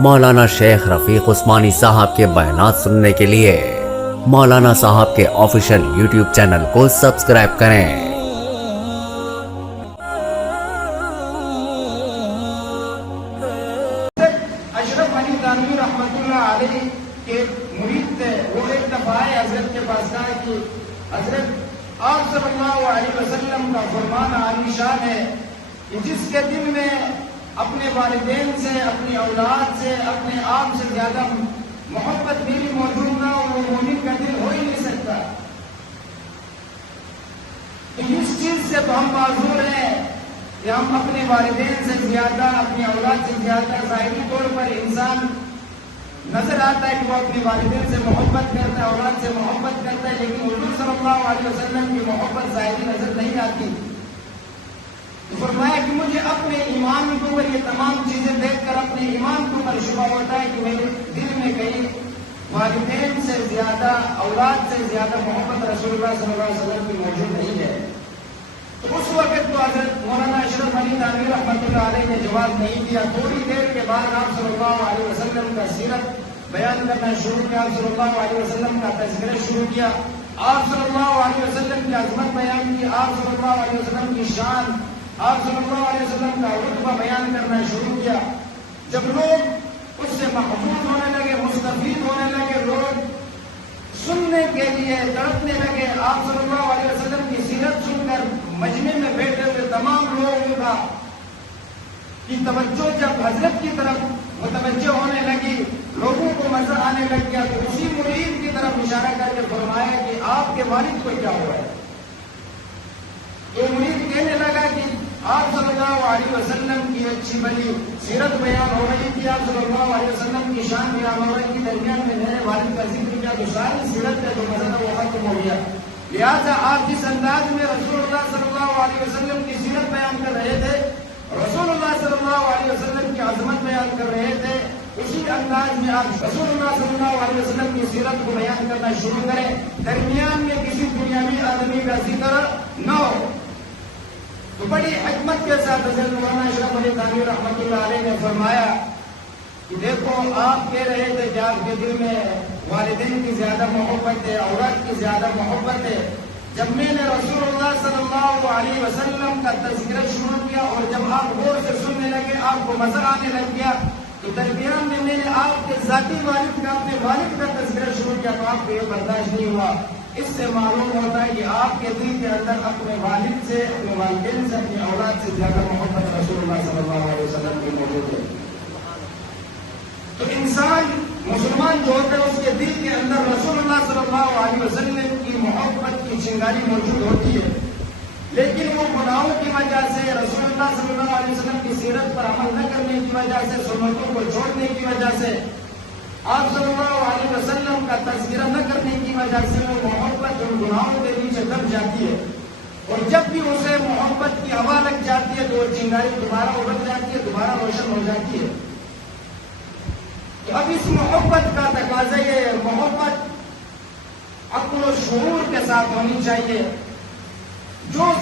مولانا شیخ رفیق عثمانی صاحب کے بیانات سننے کے لیے مولانا صاحب کے آفیشیل یوٹیوب چینل کو سبسکرائب کریں۔ اشرف علی تھانوی رحمۃ اللہ علیہ کے مرید تھے، وہ ایک دفعہ آئے حضرت کے پاس کہا کہ حضرت آپ صلی اللہ علیہ وسلم کا فرمان عالی شان ہے کہ جس کے دل میں اپنے والدین سے، اپنی اولاد سے، اپنے آپ سے زیادہ محبت میری موجود نہ ہو، وہ مومن کا دل ہو ہی نہیں سکتا۔ تو اس چیز سے تو ہم معذور ہیں کہ ہم اپنے والدین سے زیادہ، اپنی اولاد سے زیادہ، ظاہری طور پر انسان نظر آتا ہے کہ وہ اپنے والدین سے محبت کرتا ہے، اولاد سے محبت کرتا ہے، لیکن حضور صلی اللہ علیہ وسلم کی محبت ظاہری نظر نہیں آتی۔ فرمایا کہ مجھے اپنے ایمان کے اوپر یہ تمام چیزیں دیکھ کر اپنے ایمان کے اوپر شبہ ہوتا ہے کہ میرے دل میں کہیں والدین سے زیادہ، اولاد سے زیادہ محبت رسول اللہ صلی اللہ علیہ وسلم کی موجود نہیں ہے۔ تو اس وقت تو حضرت مولانا اشرف علی تھانوی رحمۃ اللہ علیہ نے جواب نہیں دیا۔ تھوڑی دیر کے بعد آپ صلی اللہ علیہ وسلم کا سیرت بیان کرنا شروع کیا، آپ صلی اللہ علیہ وسلم کا تذکرہ شروع کیا، آپ صلی اللہ علیہ وسلم کی عظمت بیان کی، آپ صلی اللہ علیہ وسلم کی شان، آپ صلی اللہ علیہ وسلم کا رتبہ بیان کرنا شروع کیا۔ جب لوگ اس سے محفوظ ہونے لگے، مستفید ہونے لگے، لوگ سننے کے لیے تڑپنے لگے، آپ صلی اللہ علیہ وسلم کی سیرت سن کر مجمع میں بیٹھے ہوئے تمام لوگوں کا کی توجہ جب حضرت کی طرف متوجہ ہونے لگی، لوگوں کو مزہ آنے لگ گیا، تو اسی مرید کی طرف اشارہ کر کے فرمایا کہ آپ کے والد کو کیا ہوا ہے؟ یہ مرید کہنے لگا کہ آپ صلی اللہ علیہ وسلم کی اچھی بلی سیرت بیان ہو رہی تھی، آپ صلی اللہ علیہ وسلم کی شان بیان ہو رہی تھی، درمیان میں میرے والد کا ذکر کیا تو ساری سیرت کا جو مزہ وہ ختم ہو گیا۔ لہٰذا آپ جس انداز میں رسول اللہ صلی اللہ علیہ وسلم کی سیرت بیان کر رہے تھے، رسول اللہ صلی اللہ علیہ وسلم کی عظمت بیان کر رہے تھے، اسی انداز میں آپ رسول اللہ صلی اللہ علیہ وسلم کی سیرت کو بیان کرنا شروع کریں، درمیان میں کسی دنیاوی آدمی کا ذکر نہ ہو۔ تو بڑی حکمت کے ساتھ حضرت مولانا اشرف علی تھانوی رحمۃ اللہ علیہ نے فرمایا کہ دیکھو، آپ کہہ رہے تھے کہ آپ کے دل میں والدین کی زیادہ محبت ہے، اولاد کی زیادہ محبت ہے۔ جب میں نے رسول اللہ صلی اللہ علیہ وسلم کا تذکرہ شروع کیا اور جب آپ غور سے سننے لگے، آپ کو مزہ آنے لگ گیا، تو درمیان میں نے آپ کے ذاتی والد کا، اپنے والد کا تذکرہ شروع کیا تو آپ کو یہ برداشت نہیں ہوا۔ اس سے معلوم ہوتا ہے کہ آپ کے دل کے اندر اپنے والد سے، اپنے والدین سے، اپنی اولاد سے زیادہ محبت رسول اللہ صلی اللہ علیہ وسلم کی موجود ہے۔ تو انسان مسلمان جو ہوتا ہے اس کے دل کے اندر رسول اللہ صلی اللہ علیہ وسلم کی محبت کی چنگاری موجود ہوتی ہے، لیکن وہ گناہوں کی وجہ سے، رسول اللہ صلی اللہ علیہ وسلم کی سیرت پر عمل نہ کرنے کی وجہ سے، سنتوں کو چھوڑنے کی وجہ سے، آپ صلی اللہ علیہ وسلم کا تذکرہ نہ کرنے کی وجہ سے وہ محبت ان گناہوں کے نیچے دب جاتی ہے، اور جب بھی اسے محبت کی ہوا لگ جاتی ہے تو وہ چنگاری دوبارہ ابھر جاتی ہے، دوبارہ روشن ہو جاتی ہے۔ تو اب اس محبت کا تقاضا یہ ہے، محبت عقل و شعور کے ساتھ ہونی چاہیے، جو